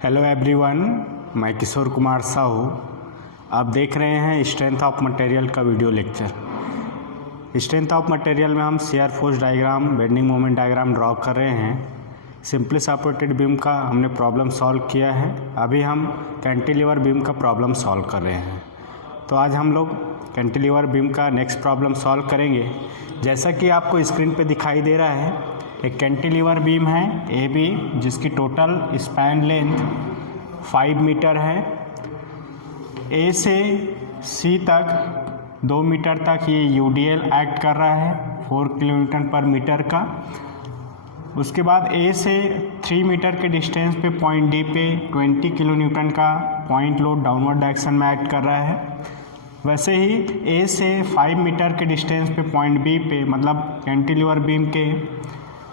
Hello everyone, मैं किशोर कुमार साहू। आप देख रहे हैं स्ट्रेंथ ऑफ मटेरियल का video lecture. Strength of material में हम shear force diagram, bending moment diagram draw कर रहे हैं। सिंपली सपोर्टेड बीम का हमने प्रॉब्लम सॉल्व किया है। अभी हम कैंटिलीवर बीम का प्रॉब्लम सॉल्व कर रहे हैं। तो आज हम लोग कैंटिलीवर बीम का नेक्स्ट प्रॉब्लम सॉल्व करेंगे। जैसा कि आपको स्क्रीन पे दिखाई दे रहा है, एक कैंटिलीवर बीम है ए बी, जिसकी टोटल स्पैन लेंथ 5 मीटर है। ए से सी तक 2 मीटर तक ये यूडीएल एक्ट कर रहा है 4 किलोन्यूटन पर मीटर का। उसके बाद ए से 3 मीटर के डिस्टेंस पे पॉइंट डी पे 20 किलोन्यूटन का पॉइंट लोड डाउनवर्ड डायरेक्शन में एक्ट कर रहा है। वैसे ही ए से 5 मीटर के डिस्टेंस पे पॉइंट बी पे, मतलब कैंटिलीवर बीम के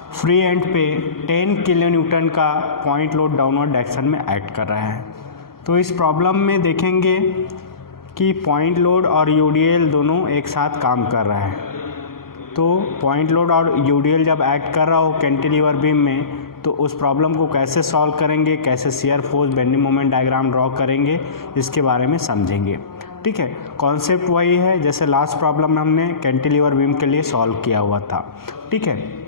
फ्री एंड पे 10 किलोन्यूटन का पॉइंट लोड डाउनवर्ड डायरेक्शन में एक्ट कर रहा है। तो इस प्रॉब्लम में देखेंगे कि पॉइंट लोड और यूडीएल दोनों एक साथ काम कर रहा है। तो पॉइंट लोड और यूडीएल जब एक्ट कर रहा हो कैंटिलीवर बीम में, तो उस प्रॉब्लम को कैसे सॉल्व करेंगे, कैसे shear force bending moment diagram draw करेंगे, इसके बारे में समझेंगे। ठीक है, कॉन्सेप्ट वही है जैसे लास्ट प्रॉब्लम में हमने कैंटिलीवर बीम के लिए सॉल्व किया हुआ था। ठीक है,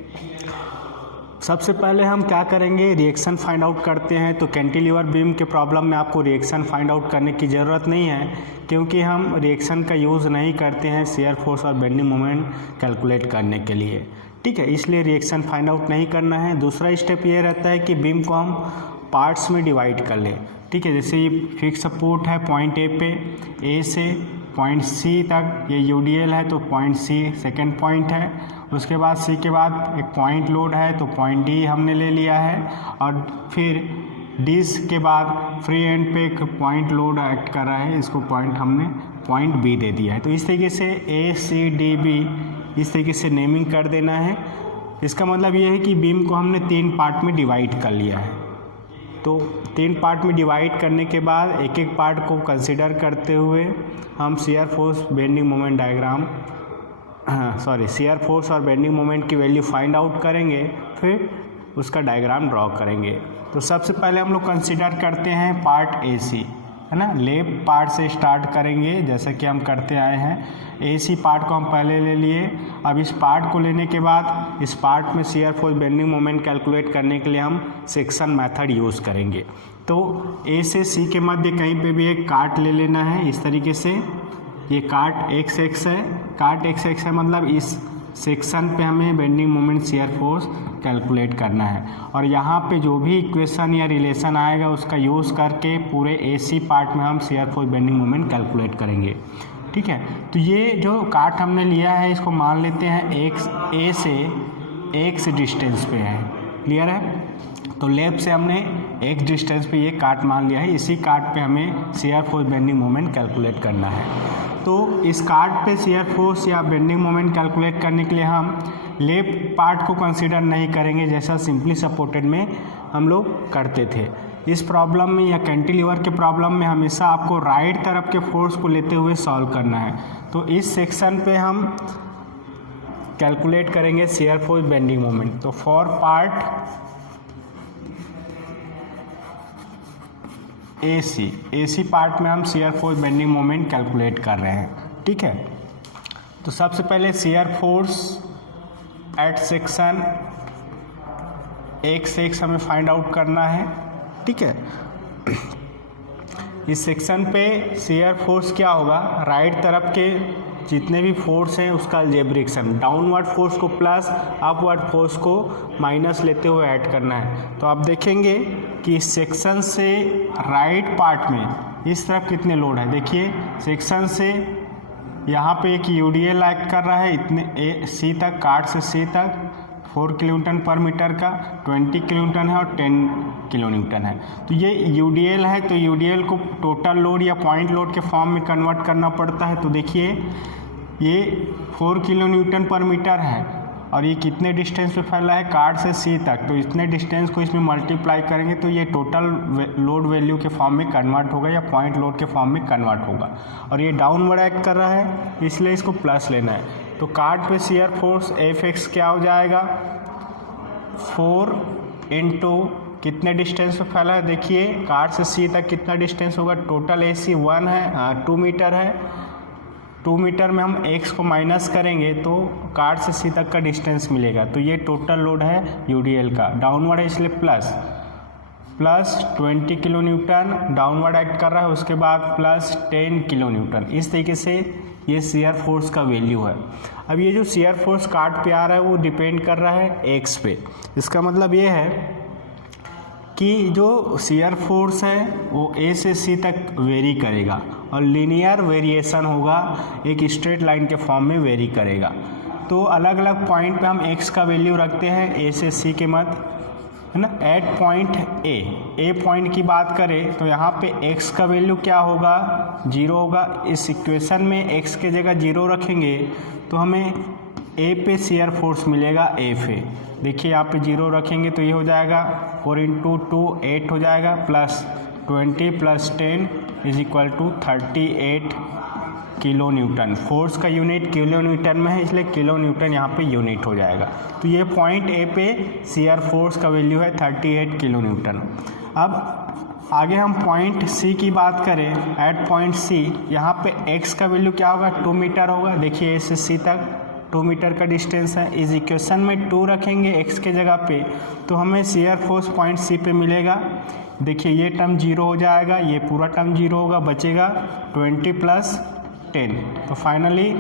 सबसे पहले हम क्या करेंगे, रिएक्शन फाइंड आउट करते हैं। तो कैंटिलीवर बीम के प्रॉब्लम में आपको रिएक्शन फाइंड आउट करने की ज़रूरत नहीं है, क्योंकि हम रिएक्शन का यूज़ नहीं करते हैं शियर फोर्स और बेंडिंग मोमेंट कैलकुलेट करने के लिए। ठीक है, इसलिए रिएक्शन फाइंड आउट नहीं करना है। दूसरा स्टेप ये रहता है कि बीम को हम पार्ट्स में डिवाइड कर लें। ठीक है, जैसे ये फिक्स सपोर्ट है पॉइंट ए पे, ए से पॉइंट सी तक ये यूडीएल है, तो पॉइंट सी सेकेंड पॉइंट है। उसके बाद सी के बाद एक पॉइंट लोड है, तो पॉइंट डी हमने ले लिया है। और फिर डी के बाद फ्री एंड पे एक पॉइंट लोड एक्ट कर रहा है, इसको पॉइंट हमने पॉइंट बी दे दिया है। तो इस तरीके से ए सी डी बी इस तरीके से नेमिंग कर देना है। इसका मतलब ये है कि बीम को हमने 3 पार्ट में डिवाइड कर लिया है। तो 3 पार्ट में डिवाइड करने के बाद एक एक पार्ट को कंसिडर करते हुए हम shear force bending moment diagram shear force और बेंडिंग मोमेंट की वैल्यू फाइंड आउट करेंगे, फिर उसका डायग्राम ड्रॉ करेंगे। तो सबसे पहले हम लोग कंसिडर करते हैं पार्ट ए सी, है ना। लेफ्ट पार्ट से स्टार्ट करेंगे जैसे कि हम करते आए हैं। ए सी पार्ट को हम पहले ले लिए। अब इस पार्ट को लेने के बाद इस पार्ट में shear force bending moment calculate करने के लिए हम सेक्शन मेथड यूज़ करेंगे। तो ए से सी के मध्य कहीं पे भी एक काट ले लेना है। इस तरीके से ये काट एक्स एक्स है, काट एक्स एक्स है, मतलब इस सेक्शन पे हमें bending moment shear force calculate करना है। और यहाँ पे जो भी इक्वेशन या रिलेशन आएगा उसका यूज़ करके पूरे ए सी पार्ट में हम shear force bending moment calculate करेंगे। ठीक है, तो ये जो काट हमने लिया है इसको मान लेते हैं एक्स ए से एक्स डिस्टेंस पे है। क्लियर है? तो लेफ्ट से हमने एक्स डिस्टेंस पे ये काट मान लिया है। इसी काट पे हमें shear force bending moment calculate करना है। तो इस काट पे शियर फोर्स या बेंडिंग मोमेंट कैलकुलेट करने के लिए हम लेफ्ट पार्ट को कंसीडर नहीं करेंगे, जैसा सिंपली सपोर्टेड में हम लोग करते थे। इस प्रॉब्लम में या कैंटिलीवर के प्रॉब्लम में हमेशा आपको राइट तरफ के फोर्स को लेते हुए सॉल्व करना है। तो इस सेक्शन पे हम कैलकुलेट करेंगे शियर फोर्स बेंडिंग मोमेंट। तो for part A C part में हम shear force bending moment calculate कर रहे हैं। ठीक है, तो सबसे पहले शियर फोर्स एट सेक्शन एक से एक हमें फाइंड आउट करना है। ठीक है, इस सेक्शन पे शियर फोर्स क्या होगा, राइट तरफ के जितने भी फोर्स हैं उसका अलजेब्रिक सम, डाउनवर्ड फोर्स को प्लस अपवर्ड फोर्स को माइनस लेते हुए ऐड करना है। तो आप देखेंगे कि इस सेक्शन से राइट पार्ट में इस तरफ कितने लोड है। देखिए सेक्शन से यहाँ पे एक यूडीएल एक्ट कर रहा है इतने ए सी तक, काट से सी तक 4 किलोन्यूटन पर मीटर का, 20 किलोन्यूटन है और 10 किलोन्यूटन है। तो ये यूडीएल है, तो यूडीएल को टोटल लोड या पॉइंट लोड के फॉर्म में कन्वर्ट करना पड़ता है। तो देखिए ये 4 किलोन्यूटन पर मीटर है और ये कितने डिस्टेंस पे फैला है, काट से सी तक। तो इतने डिस्टेंस को इसमें मल्टीप्लाई करेंगे तो ये टोटल लोड वैल्यू के फॉर्म में कन्वर्ट होगा या पॉइंट लोड के फॉर्म में कन्वर्ट होगा। और ये डाउनवर्ड एक्ट कर रहा है इसलिए इसको प्लस लेना है। तो काट पे शियर फोर्स एफ एक्स क्या हो जाएगा, 4 × कितने डिस्टेंस पे फैला है, देखिए कार्ड से सी तक कितना डिस्टेंस होगा, टोटल AC 1 है 2 मीटर है। 2 मीटर में हम x को माइनस करेंगे तो कार्ड से सी तक का डिस्टेंस मिलेगा। तो ये टोटल लोड है UDL का, डाउनवर्ड है इसलिए plus 20 kilo Newton downward act कर रहा है, उसके बाद प्लस 10 किलो न्यूटन। इस तरीके से ये शियर फोर्स का वैल्यू है। अब ये जो शियर फोर्स कार्ड पे आ रहा है वो डिपेंड कर रहा है x पे। इसका मतलब ये है कि जो शियर फोर्स है वो A से C तक वेरी करेगा और लीनियर वेरिएशन होगा, एक स्ट्रेट लाइन के फॉर्म में वेरी करेगा। तो अलग अलग पॉइंट पे हम x का वैल्यू रखते हैं A से C के मध्य, है ना। एट पॉइंट ए पॉइंट की बात करें तो यहाँ पे x का वैल्यू क्या होगा, 0 होगा। इस इक्वेशन में x के जगह 0 रखेंगे तो हमें A पे शियर फोर्स मिलेगा F पे। देखिए यहाँ पे 0 रखेंगे तो ये हो जाएगा 4 × 2 8 हो जाएगा, प्लस 20 + 10 = 38 किलो न्यूटन। फोर्स का यूनिट किलो न्यूटन में है इसलिए किलो न्यूटन यहाँ पे यूनिट हो जाएगा। तो ये पॉइंट ए पे शियर फोर्स का वैल्यू है 38 किलो न्यूटन। अब आगे हम पॉइंट सी की बात करें, एट पॉइंट सी यहाँ पे एक्स का वैल्यू क्या होगा, 2 मीटर होगा। देखिए ए से सी तक 2 मीटर का डिस्टेंस है। इस इक्वेशन में 2 रखेंगे एक्स के जगह पे तो हमें शियर फोर्स पॉइंट सी पे मिलेगा। देखिए ये टर्म 0 हो जाएगा, ये पूरा टर्म 0 होगा, बचेगा 20 + 10। तो finally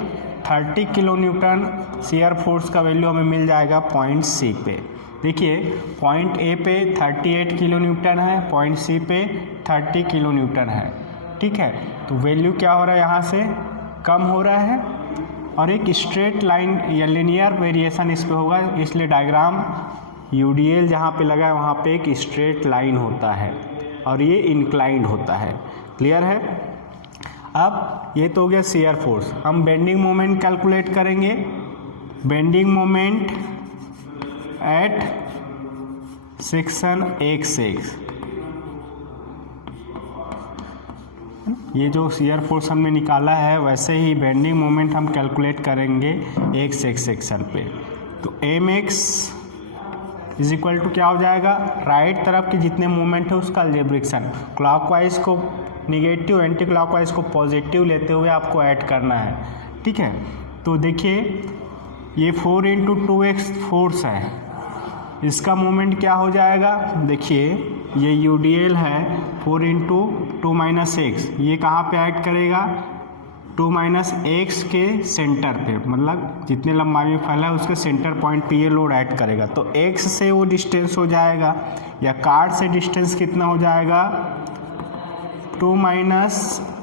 30 kilo Newton shear force का वैल्यू हमें मिल जाएगा पॉइंट सी पे। देखिए पॉइंट ए पे 38 किलो न्यूटन है, पॉइंट सी पे 30 किलो न्यूटन है, ठीक है। तो वैल्यू क्या हो रहा है, यहाँ से कम हो रहा है और एक स्ट्रेट लाइन या लिनियर वेरिएशन इस पे होगा, इसलिए डायग्राम UDL जहाँ पे लगा है वहाँ पे एक स्ट्रेट लाइन होता है और ये इंक्लाइंड होता है। क्लियर है। अब ये तो हो गया शियर फोर्स। हम बेंडिंग मोमेंट कैलकुलेट करेंगे। Bending moment at section x से x, ये जो शियर फोर्स हमने निकाला है वैसे ही बेंडिंग मोमेंट हम कैलकुलेट करेंगे x सेक्शन पे। तो mx = क्या हो जाएगा, राइट तरफ के जितने मोमेंट है उसका अलजेब्रिक सम। क्लॉकवाइज को निगेटिव, एंटी क्लॉकवाइज को पॉजिटिव लेते हुए आपको ऐड करना है, ठीक है। तो देखिए ये 4 × 2x फोर्स है, इसका मोमेंट क्या हो जाएगा, देखिए ये UDL है 4 × 2 - x, ये कहाँ पे ऐड करेगा, 2 - x के सेंटर पे, मतलब जितने लंबाई में फैला है उसके सेंटर पॉइंट पे ये लोड ऐड करेगा। तो x से वो डिस्टेंस हो जाएगा, या कार्ड से डिस्टेंस कितना हो जाएगा, 2 -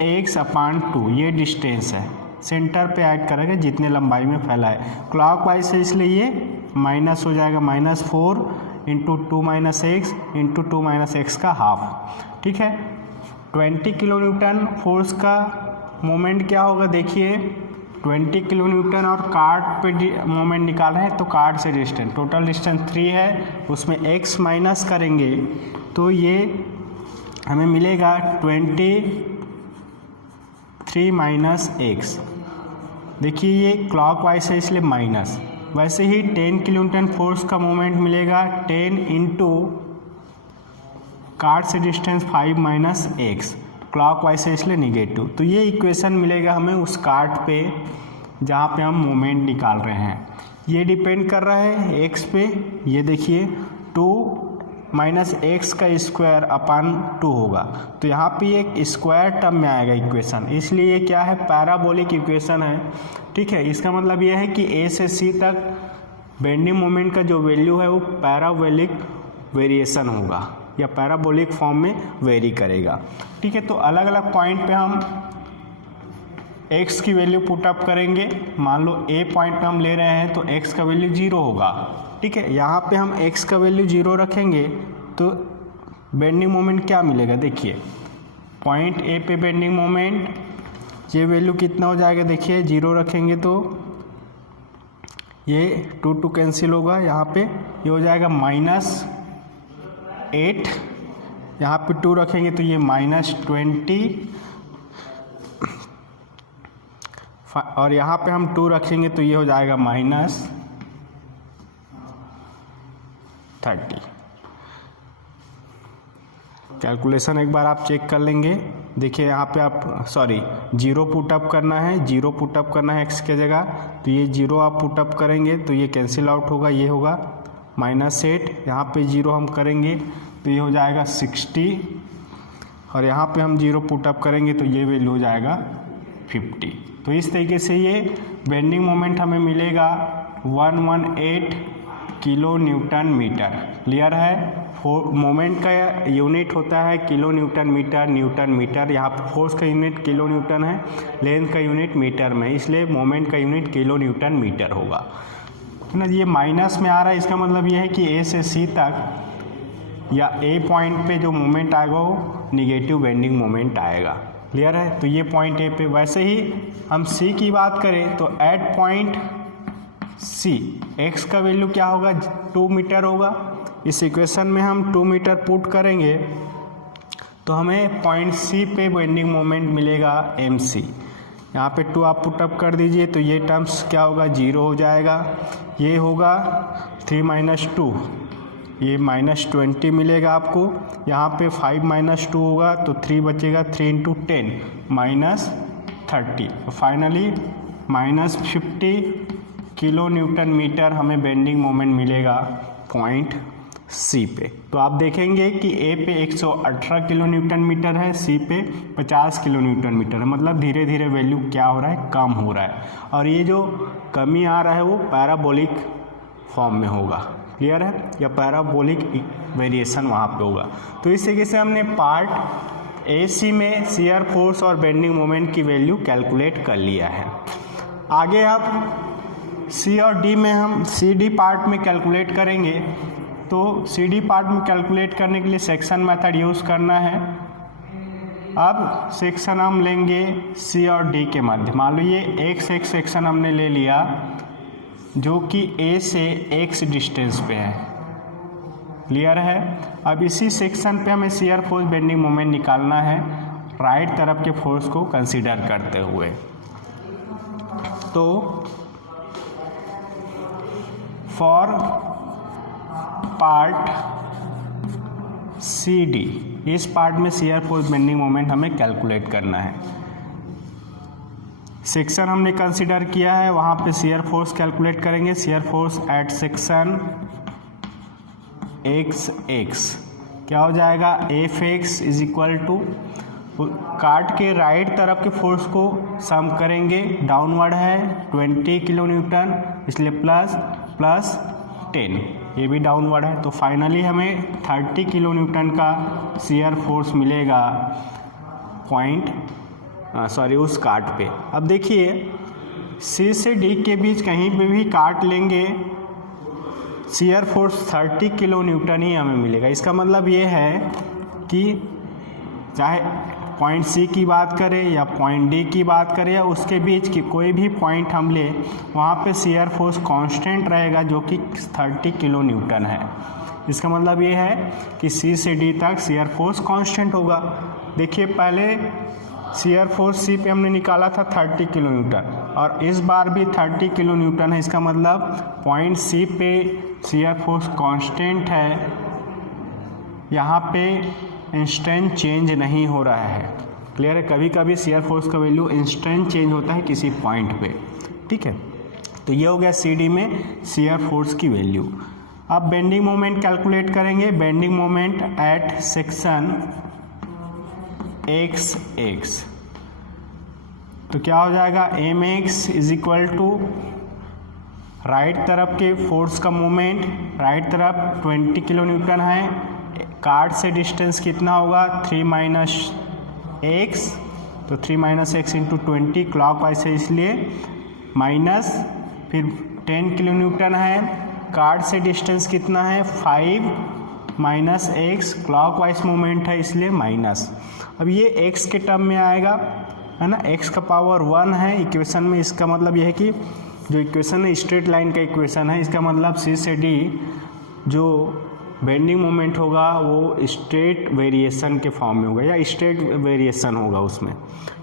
x/2, ये डिस्टेंस है, सेंटर पे ऐड करेगा जितने लंबाई में फैला है। क्लॉकवाइज से इसलिए ये माइनस हो जाएगा, -4 × 2 - x × 2 - x का हाफ, ठीक है। 20 किलो न्यूटन फोर्स का मोमेंट क्या होगा, देखिए 20 किलो न्यूटन और कार्ड पे मोमेंट निकाल रहे हैं तो कार्ड से डिस्टेंस, टोटल डिस्टेंस 3 है, उसमें x माइनस करेंगे तो ये हमें मिलेगा 23 - x। देखिए ये क्लॉकवाइज है इसलिए माइनस। वैसे ही 10 किलो न्यूटन फोर्स का मोमेंट मिलेगा 10 × कार्ड से डिस्टेंस 5 - x, क्लॉकवाइज है इसलिए निगेटिव। तो ये इक्वेशन मिलेगा हमें उस कार्ड पे जहाँ पे हम मोमेंट निकाल रहे हैं। ये डिपेंड कर रहा है x पे, ये देखिए 2 - x² होगा, तो यहाँ पे एक स्क्वायर टर्म में आएगा इक्वेशन, इसलिए ये क्या है, पैराबोलिक इक्वेशन है, ठीक है। इसका मतलब ये है कि A से C तक बेंडिंग मोमेंट का जो वैल्यू है वो पैराबोलिक वेरिएशन होगा या पैराबोलिक फॉर्म में वेरी करेगा, ठीक है। तो अलग अलग पॉइंट पे हम x की वैल्यू पुट अप करेंगे। मान लो A पॉइंट पे हम ले रहे हैं तो x का वैल्यू 0 होगा, ठीक है। यहाँ पे हम x का वैल्यू 0 रखेंगे तो बेंडिंग मोमेंट क्या मिलेगा, देखिए पॉइंट A पे बेंडिंग मोमेंट, ये वैल्यू कितना हो जाएगा, देखिए 0 रखेंगे तो ये 2 कैंसिल होगा, यहाँ पे ये हो जाएगा -8, यहाँ पे 2 रखेंगे तो ये -20 और यहाँ पे हम 2 रखेंगे तो ये हो जाएगा -30। कैलकुलेशन एक बार आप चेक कर लेंगे। देखिए यहाँ पे आप जीरो पुटअप करना है, जीरो पुटअप करना है एक्स के जगह, तो ये जीरो आप पुटअप करेंगे तो ये कैंसिल आउट होगा, ये होगा -8। यहाँ पे जीरो हम करेंगे तो ये हो जाएगा 60, और यहाँ पे हम जीरो पुटअप करेंगे तो ये वैल्यू हो जाएगा 50। तो इस तरीके से ये बेंडिंग मोमेंट हमें मिलेगा 118 किलो न्यूटन मीटर। क्लियर है? मोमेंट का यूनिट होता है kilo newton metre, newton metre. यहाँ पर फोर्स का यूनिट किलो न्यूटन है, लेंथ का यूनिट मीटर में, इसलिए मोमेंट का यूनिट किलो न्यूटन मीटर होगा ना। ये माइनस में आ रहा है, इसका मतलब ये है कि ए से सी तक या ए पॉइंट पे जो मोमेंट आएगा वो निगेटिव बेंडिंग मोमेंट आएगा। क्लियर है? तो ये पॉइंट ए पे। वैसे ही हम सी की बात करें तो एट पॉइंट सी एक्स का वैल्यू क्या होगा, 2 मीटर होगा। इस इक्वेशन में हम 2 मीटर पुट करेंगे तो हमें पॉइंट सी पे बेंडिंग मोमेंट मिलेगा एम सी। यहाँ पे 2 आप पुटअप कर दीजिए तो ये टर्म्स क्या होगा, 0 हो जाएगा। ये होगा 3 - 2, ये -20 मिलेगा आपको। यहाँ पे 5 - 2 होगा तो 3 बचेगा, 3 × 10 -30। फाइनली -50 किलो न्यूटन मीटर हमें बेंडिंग मोमेंट मिलेगा पॉइंट सी पे। तो आप देखेंगे कि ए पे 118 किलो न्यूटन मीटर है, सी पे 50 किलो न्यूटन मीटर है। मतलब धीरे धीरे वैल्यू क्या हो रहा है, कम हो रहा है, और ये जो कमी आ रहा है वो पैराबोलिक फॉर्म में होगा। क्लियर है? या पैराबोलिक वेरिएशन वहाँ पे होगा। तो इस तरीके से हमने पार्ट ए सी में शियर फोर्स और बेंडिंग मोमेंट की वैल्यू कैलकुलेट कर लिया है। आगे अब सी और डी में हम सी डी पार्ट में कैलकुलेट करेंगे। तो सी डी पार्ट में कैलकुलेट करने के लिए सेक्शन मेथड यूज़ करना है। अब सेक्शन हम लेंगे सी और डी के मध्य। मान लो ये एक सेक्शन हमने ले लिया जो कि ए से एक्स डिस्टेंस पे है। क्लियर है? अब इसी सेक्शन पे हमें शियर फोर्स बेंडिंग मोमेंट निकालना है राइट तरफ के फोर्स को कंसीडर करते हुए। तो फॉर पार्ट सी डी, इस पार्ट में शियर फोर्स बेंडिंग मोमेंट हमें कैलकुलेट करना है। सेक्शन हमने कंसीडर किया है, वहाँ पे शियर फोर्स कैलकुलेट करेंगे। Shear force at section X X क्या हो जाएगा, F X is equal to, काट के राइट तरफ के फोर्स को सम करेंगे, डाउनवर्ड है 20 किलो न्यूटन, इसलिए प्लस 10, ये भी डाउनवर्ड है। तो फाइनली हमें 30 किलो न्यूटन का शियर फोर्स मिलेगा उस काट पे। अब देखिए सी से डी के बीच कहीं पे भी काट लेंगे, शियर फोर्स 30 किलो न्यूटन ही हमें मिलेगा। इसका मतलब ये है कि चाहे पॉइंट सी की बात करें या पॉइंट डी की बात करें या उसके बीच की कोई भी पॉइंट हम ले, वहाँ पे शियर फोर्स कांस्टेंट रहेगा जो कि 30 किलो न्यूटन है। इसका मतलब ये है कि सी से डी तक शियर फोर्स कांस्टेंट होगा। देखिए पहले शियर फोर्स सी पे हमने निकाला था 30 किलो न्यूटन और इस बार भी 30 किलो न्यूटन है। इसका मतलब पॉइंट सी पे शियर फोर्स कांस्टेंट है, यहाँ पे इंस्टेंट चेंज नहीं हो रहा है। क्लियर है? कभी कभी शियर फोर्स का वैल्यू इंस्टेंट चेंज होता है किसी पॉइंट पे। ठीक है, तो ये हो गया सी डी में शियर फोर्स की वैल्यू। अब बेंडिंग मोमेंट कैलकुलेट करेंगे। Bending moment at section X X, तो क्या हो जाएगा, M X is equal to right तरफ के फोर्स का मोमेंट, राइट तरफ 20 किलो न्यूटन है, कार्ड से डिस्टेंस कितना होगा 3 - x, तो 3 - x इंटू 20 क्लॉक वाइज है इसलिए माइनस, फिर 10 किलो न्यूटन है, कार्ड से डिस्टेंस कितना है 5 - x, क्लॉक वाइज मोमेंट है इसलिए माइनस। अब ये x के टर्म में आएगा, है ना, x का पावर 1 है इक्वेशन में। इसका मतलब ये है कि जो इक्वेशन है स्ट्रेट लाइन का इक्वेशन है, इसका मतलब सी से डी जो बेंडिंग मोमेंट होगा वो स्ट्रेट वेरिएशन के फॉर्म में होगा या स्ट्रेट वेरिएशन होगा उसमें।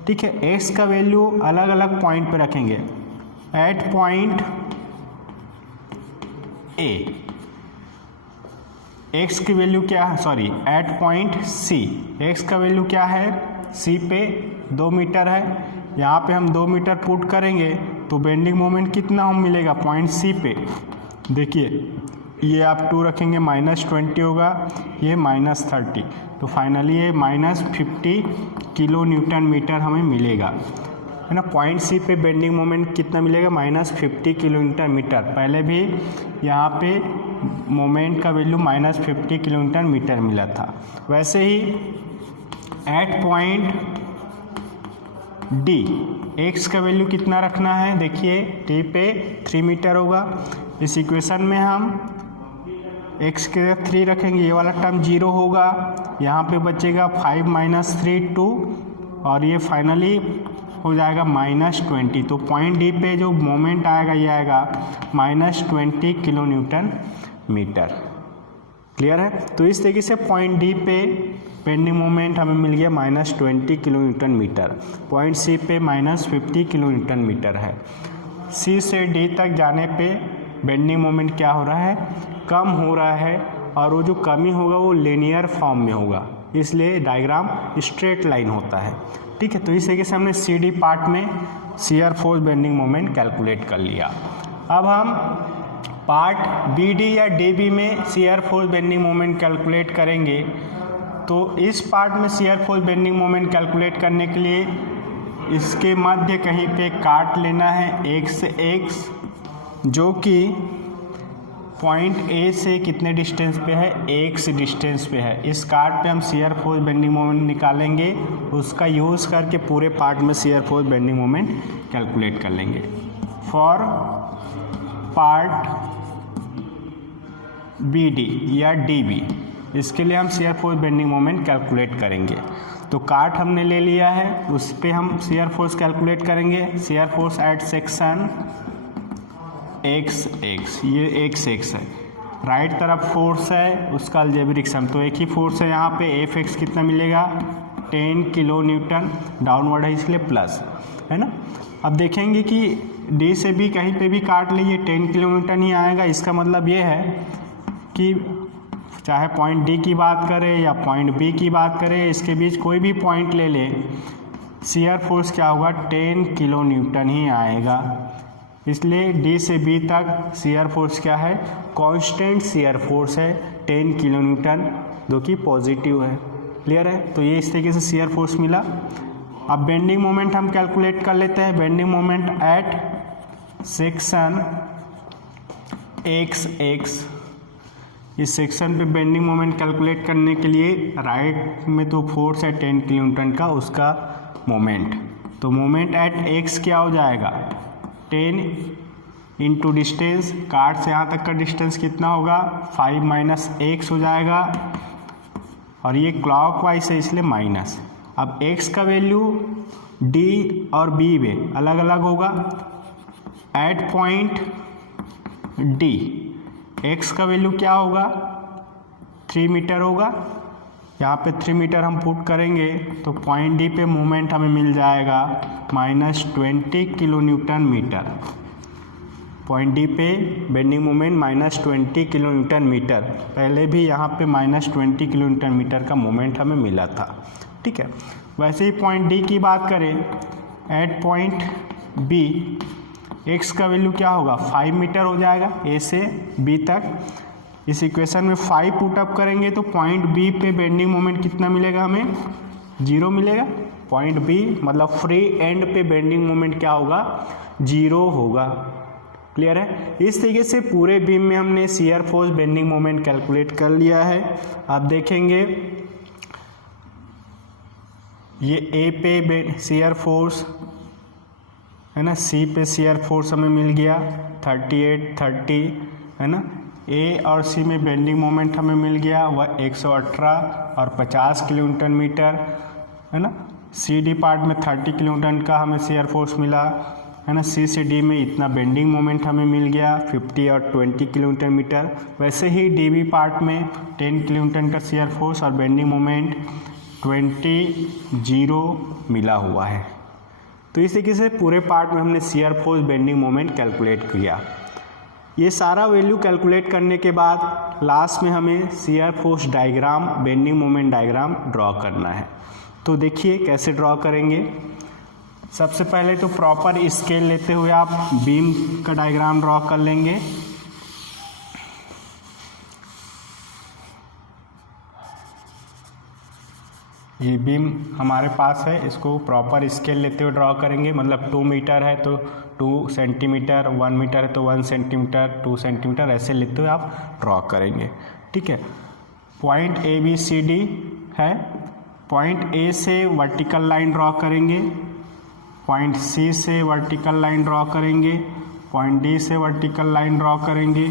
ठीक है, x का वैल्यू अलग अलग पॉइंट पे रखेंगे। एट पॉइंट ए एक्स की वैल्यू क्या है, sorry at point C, X का वैल्यू क्या है, सी पे 2 मीटर है, यहाँ पे हम 2 मीटर पुट करेंगे तो बेंडिंग मोमेंट कितना हम मिलेगा पॉइंट सी पे, देखिए ये आप 2 रखेंगे -20 होगा, ये -30, तो फाइनली ये -50 किलो न्यूटन मीटर हमें मिलेगा, है ना। पॉइंट सी पे बेंडिंग मोमेंट कितना मिलेगा, -50 किलो न्यूटन मीटर। पहले भी यहाँ पे मोमेंट का वैल्यू -50 किलो न्यूटन मीटर मिला था। वैसे ही एट पॉइंट डी एक्स का वैल्यू कितना रखना है, देखिए टी पे 3 मीटर होगा। इस इक्वेशन में हम एक्स के 3 रखेंगे, ये वाला टर्म 0 होगा, यहाँ पे बचेगा 5 - 3 2, और ये फाइनली हो जाएगा -20। तो पॉइंट डी पे जो मोमेंट आएगा ये आएगा -20 किलो न्यूटन मीटर। क्लियर है। तो इस तरीके से पॉइंट डी पे बेंडिंग मोमेंट हमें मिल गया -20 kilo newton metre, point C पे -50 किलो न्यूटन मीटर है। सी से डी तक जाने पे बेंडिंग मोमेंट क्या हो रहा है, कम हो रहा है, और वो जो कमी होगा वो लीनियर फॉर्म में होगा, इसलिए डायग्राम स्ट्रेट लाइन होता है। ठीक है। तो इस तरीके से हमने सी डी पार्ट में shear force bending moment calculate कर लिया। अब हम पार्ट बी डी या डी बी में shear force bending moment calculate करेंगे। तो इस पार्ट में shear force bending moment calculate करने के लिए इसके मध्य कहीं पे काट लेना है एक्स एक्स, जो कि पॉइंट ए से कितने डिस्टेंस पे है, एक्स डिस्टेंस पे है। इस काट पे हम शियर फोर्स बेंडिंग मोमेंट निकालेंगे, उसका यूज़ करके पूरे पार्ट में shear force bending moment calculate कर लेंगे। फॉर पार्ट बी डी या डी बी, इसके लिए हम shear force bending moment calculate करेंगे। तो काट हमने ले लिया है, उस पर हम शियर फोर्स कैलकुलेट करेंगे। Shear force at section X x, ये एक्स एक्स है, राइट तरफ फोर्स है, उसका अलजेब्रिक सम, तो एक ही फोर्स है यहाँ पे, एफ एक्स कितना मिलेगा 10 किलो न्यूटन, डाउनवर्ड है इसलिए प्लस, है ना। अब देखेंगे कि डी से भी कहीं पे भी काट लीजिए 10 किलो न्यूटन ही आएगा। इसका मतलब ये है कि चाहे पॉइंट डी की बात करें या पॉइंट बी की बात करें, इसके बीच कोई भी पॉइंट ले लें, शियर फोर्स क्या होगा 10 किलो न्यूटन ही आएगा। इसलिए डी से बी तक शियर फोर्स क्या है, कांस्टेंट शियर फोर्स है 10 किलो न्यूटन, जो कि पॉजिटिव है। क्लियर है। तो ये इस तरीके से शियर फोर्स मिला। अब बेंडिंग मोमेंट हम कैलकुलेट कर लेते हैं। Bending moment at section X x, इस सेक्शन पे बेंडिंग मोमेंट कैलकुलेट करने के लिए राइट में तो फोर्स है 10 किलो न्यूटन का, उसका मोमेंट, तो मोमेंट एट एक्स क्या हो जाएगा 10 इंटू डिस्टेंस, काट से यहाँ तक का डिस्टेंस कितना होगा 5 - x हो जाएगा, और ये क्लॉकवाइज है इसलिए माइनस। अब x का वैल्यू d और b में अलग अलग होगा। एट पॉइंट d x का वैल्यू क्या होगा 3 मीटर होगा, यहाँ पे 3 मीटर हम पुट करेंगे तो पॉइंट डी पे मोमेंट हमें मिल जाएगा -20 kilo newton metre. Point D पे bending moment -20 kilo newton metre, पहले भी यहाँ पे -20 किलो न्यूटन मीटर का मोमेंट हमें मिला था। ठीक है। वैसे ही पॉइंट डी की बात करें, एट पॉइंट बी एक्स का वैल्यू क्या होगा 5 मीटर हो जाएगा ए से बी तक। इस इक्वेशन में 5 पुट अप करेंगे तो पॉइंट बी पे बेंडिंग मोमेंट कितना मिलेगा, हमें 0 मिलेगा। पॉइंट बी मतलब फ्री एंड पे बेंडिंग मोमेंट क्या होगा 0 होगा। क्लियर है। इस तरीके से पूरे बीम में हमने shear force bending moment calculate कर लिया है। आप देखेंगे ये ए पे शियर फोर्स है ना, सी पे शियर फोर्स हमें मिल गया 38 30 है ना, ए और सी में बेंडिंग मोमेंट हमें मिल गया वह 118 और 50 किलो न्यूटन मीटर है ना। सी डी पार्ट में 30 किलो न्यूटन का हमें शियर फोर्स मिला है ना। सी से डी में इतना बेंडिंग मोमेंट हमें मिल गया 50 और 20 किलो न्यूटन मीटर। वैसे ही डी बी पार्ट में 10 किलो न्यूटन का शियर फोर्स और बेंडिंग मोमेंट 20 मिला हुआ है। तो इस तरीके से पूरे पार्ट में हमने shear force bending moment calculate किया। ये सारा वैल्यू कैलकुलेट करने के बाद लास्ट में हमें shear force diagram, bending moment diagram draw करना है। तो देखिए कैसे ड्रॉ करेंगे। सबसे पहले तो प्रॉपर स्केल लेते हुए आप बीम का डायग्राम ड्रॉ कर लेंगे। ये बीम हमारे पास है, इसको प्रॉपर स्केल लेते हुए ड्रॉ करेंगे। मतलब 2 मीटर है तो 2 सेंटीमीटर, 1 मीटर है तो 1 सेंटीमीटर, 2 सेंटीमीटर ऐसे लेते हुए आप ड्रॉ करेंगे। ठीक है, पॉइंट ABCD है। पॉइंट A से वर्टिकल लाइन ड्रॉ करेंगे, पॉइंट C से वर्टिकल लाइन ड्रॉ करेंगे, पॉइंट D से वर्टिकल लाइन ड्रॉ करेंगे,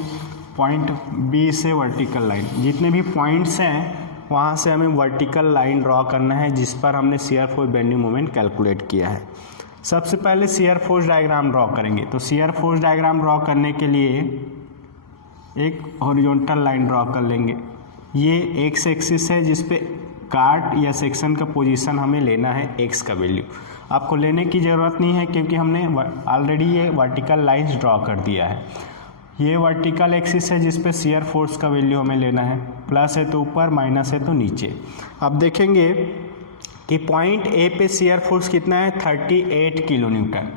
पॉइंट B से वर्टिकल लाइन। जितने भी पॉइंट्स हैं वहाँ से हमें वर्टिकल लाइन ड्रॉ करना है जिस पर हमने shear force bending moment calculate किया है। सबसे पहले शियर फोर्स डायग्राम ड्रॉ करेंगे। तो शियर फोर्स डायग्राम ड्रॉ करने के लिए एक हॉरिजॉन्टल लाइन ड्रॉ कर लेंगे। ये एक्स एक्सिस है जिस पे काट या सेक्शन का पोजीशन हमें लेना है, एक्स का वैल्यू। आपको लेने की ज़रूरत नहीं है क्योंकि हमने ऑलरेडी ये वर्टिकल लाइंस ड्रॉ कर दिया है। ये वर्टिकल एक्सिस है जिस पे शियर फोर्स का वैल्यू हमें लेना है। प्लस है तो ऊपर, माइनस है तो नीचे। अब देखेंगे कि पॉइंट A पे शियर फोर्स कितना है, 38 किलो न्यूटन।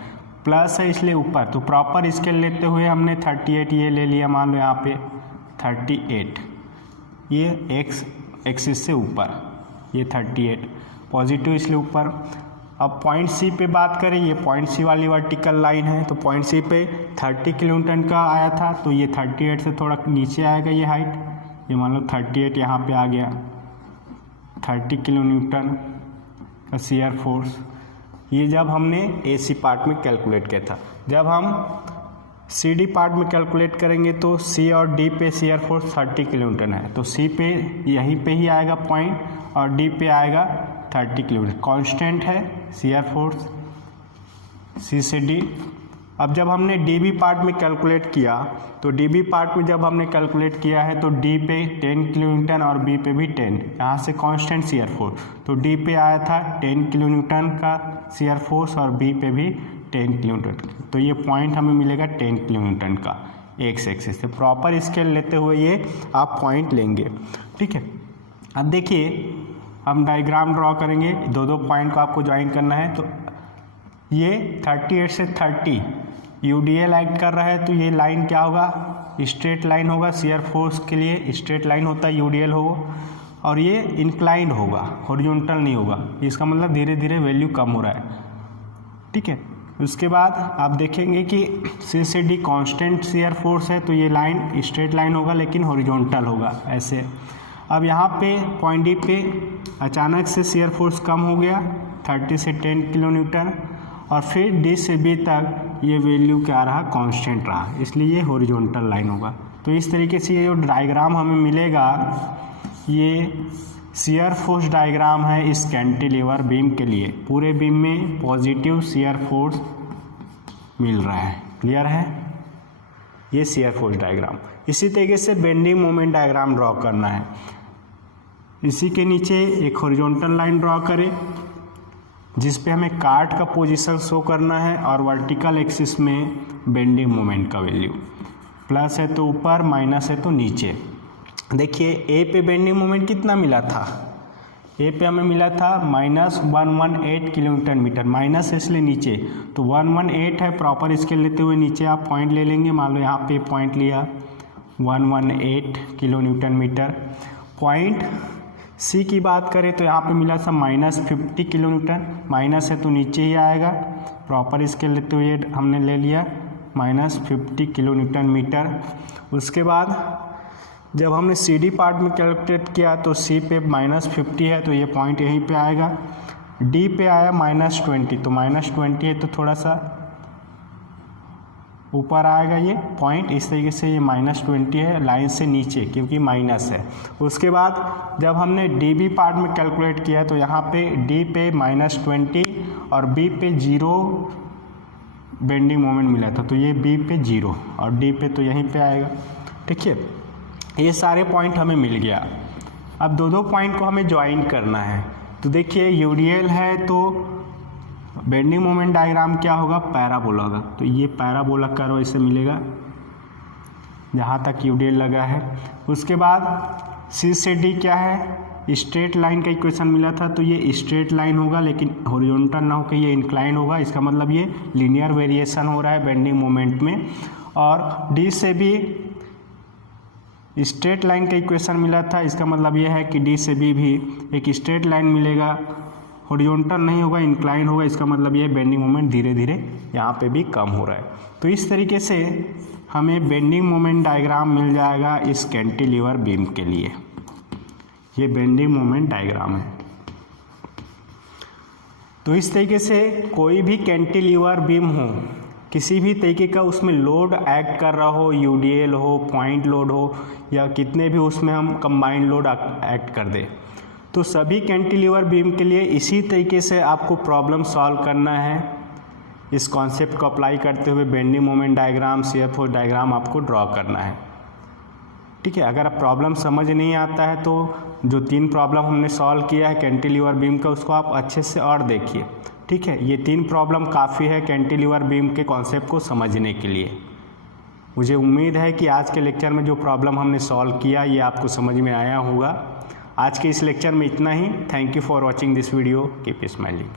प्लस है इसलिए ऊपर, तो प्रॉपर स्केल लेते हुए हमने 38 ये ले लिया। मान लो यहाँ पे 38, ये एक्स एक्सिस से ऊपर, ये 38 पॉजिटिव इसलिए ऊपर। अब पॉइंट C पे बात करें, ये पॉइंट C वाली वर्टिकल लाइन है। तो पॉइंट C पे 30 किलो न्यूटन का आया था, तो ये 38 से थोड़ा नीचे आएगा ये हाइट। ये मान लो 38 यहाँ पे आ गया, 30 किलो न्यूटन का शियर फोर्स। ये जब हमने AC पार्ट में कैलकुलेट किया था। जब हम CD पार्ट में कैलकुलेट करेंगे तो C और D पे शियर फोर्स 30 किलो न्यूटन है, तो C पे यहीं पे ही आएगा पॉइंट और D पे आएगा 30 किलोमीटर। कांस्टेंट है शियर फोर्स C से D। अब जब हमने DB पार्ट में कैलकुलेट किया तो DB पार्ट में जब हमने कैलकुलेट किया है तो D पे 10 किलो न्यूटन और B पे भी 10, यहाँ से कांस्टेंट शियर फोर्स। तो D पे आया था 10 किलो न्यूटन का शियर फोर्स और B पे भी 10 किलो न्यूटन। तो ये पॉइंट हमें मिलेगा 10 किलो न्यूटन का एक्स एक्सिस से। प्रॉपर स्केल लेते हुए ये आप पॉइंट लेंगे। ठीक है, अब देखिए हम डायग्राम ड्रॉ करेंगे। दो पॉइंट को आपको ज्वाइन करना है। तो ये 38 से 30 UDL एक्ट कर रहा है, तो ये लाइन क्या होगा, स्ट्रेट लाइन होगा। शियर फोर्स के लिए स्ट्रेट लाइन होता है, UDL होगा। और ये इंक्लाइंड होगा, हॉरिजॉन्टल नहीं होगा। इसका मतलब धीरे धीरे वैल्यू कम हो रहा है। ठीक है, उसके बाद आप देखेंगे कि C से D कांस्टेंट शियर फोर्स है, तो ये लाइन स्ट्रेट लाइन होगा लेकिन हॉरिजॉन्टल होगा ऐसे। अब यहाँ पे पॉइंट D पे अचानक से शियर फोर्स कम हो गया 30 से 10 किलो न्यूटन, और फिर D से B तक ये वैल्यू क्या रहा, कांस्टेंट रहा, इसलिए ये हॉरिजॉन्टल लाइन होगा। तो इस तरीके से ये जो डायग्राम हमें मिलेगा ये शियर फोर्स डायग्राम है इस कैंटिलीवर बीम के लिए। पूरे बीम में पॉजिटिव शियर फोर्स मिल रहा है। क्लियर है, ये शियर फोर्स डायग्राम। इसी तरीके से बेंडिंग मोमेंट डायग्राम ड्रॉ करना है। इसी के नीचे एक हॉरिजॉन्टल लाइन ड्रॉ करें जिस पे हमें काट का पोजीशन शो करना है और वर्टिकल एक्सिस में बेंडिंग मोमेंट का वैल्यू। प्लस है तो ऊपर, माइनस है तो नीचे। देखिए A पे बेंडिंग मोमेंट कितना मिला था, A पे हमें मिला था -118 किलो न्यूटन मीटर। माइनस इसलिए नीचे, तो 118 है। प्रॉपर स्केल लेते हुए नीचे आप पॉइंट ले लेंगे। मान लो यहाँ पे पॉइंट लिया 118 kilo newton metre. Point C की बात करें तो यहाँ पे मिला था -50 किलो न्यूटन। माइनस है तो नीचे ही आएगा। प्रॉपर स्केल लेते हुए हमने ले लिया -50 किलो न्यूटन मीटर। उसके बाद जब हमने CD पार्ट में कैलकुलेट किया तो C पे -50 है, तो ये पॉइंट यहीं पे आएगा। D पे आया -20, तो -20 है तो थोड़ा सा ऊपर आएगा ये पॉइंट। इस तरीके से ये -20 है लाइन से नीचे क्योंकि माइनस है। उसके बाद जब हमने DB पार्ट में कैलकुलेट किया तो यहाँ पे D पे -20 और B पे 0 बेंडिंग मोमेंट मिला था, तो ये B पे 0 और D पे तो यहीं पे आएगा। ठीक है, ये सारे पॉइंट हमें मिल गया। अब दो पॉइंट को हमें ज्वाइन करना है। तो देखिए UDL है तो बेंडिंग मोमेंट डायग्राम क्या होगा, पैराबोला होगा। तो ये पैराबोला कर्व ऐसे मिलेगा। जहाँ तक यूडीएल लगा है। उसके बाद सी से डी क्या है, स्ट्रेट लाइन का इक्वेशन मिला था, तो ये स्ट्रेट लाइन होगा लेकिन हॉरिजॉन्टल ना होकर ये इंक्लाइन होगा। इसका मतलब ये लीनियर वेरिएशन हो रहा है बेंडिंग मोमेंट में। और डी से भी स्ट्रेट लाइन का इक्वेशन मिला था, इसका मतलब ये है कि डी से भी एक स्ट्रेट लाइन मिलेगा, हॉरिजॉन्टल नहीं होगा, इंक्लाइन होगा। इसका मतलब ये बेंडिंग मोमेंट धीरे धीरे यहाँ पे भी कम हो रहा है। तो इस तरीके से हमें बेंडिंग मोमेंट डायग्राम मिल जाएगा इस कैंटिलीवर बीम के लिए। ये बेंडिंग मोमेंट डायग्राम है। तो इस तरीके से कोई भी कैंटिलीवर बीम हो, किसी भी तरीके का उसमें लोड एक्ट कर रहा हो, यूडीएल हो, पॉइंट लोड हो, या कितने भी उसमें हम कंबाइंड लोड एक्ट कर दे, तो सभी कैंटिलीवर बीम के लिए इसी तरीके से आपको प्रॉब्लम सॉल्व करना है। इस कॉन्सेप्ट को अप्लाई करते हुए bending moment diagram, shear force diagram आपको ड्रॉ करना है। ठीक है, अगर आप प्रॉब्लम समझ नहीं आता है तो जो 3 प्रॉब्लम हमने सॉल्व किया है कैंटिलीवर बीम का, उसको आप अच्छे से और देखिए। ठीक है, ये 3 प्रॉब्लम काफ़ी है कैंटिलीवर बीम के कॉन्सेप्ट को समझने के लिए। मुझे उम्मीद है कि आज के लेक्चर में जो प्रॉब्लम हमने सॉल्व किया ये आपको समझ में आया होगा। आज के इस लेक्चर में इतना ही। Thank you for watching this video. Keep smiling.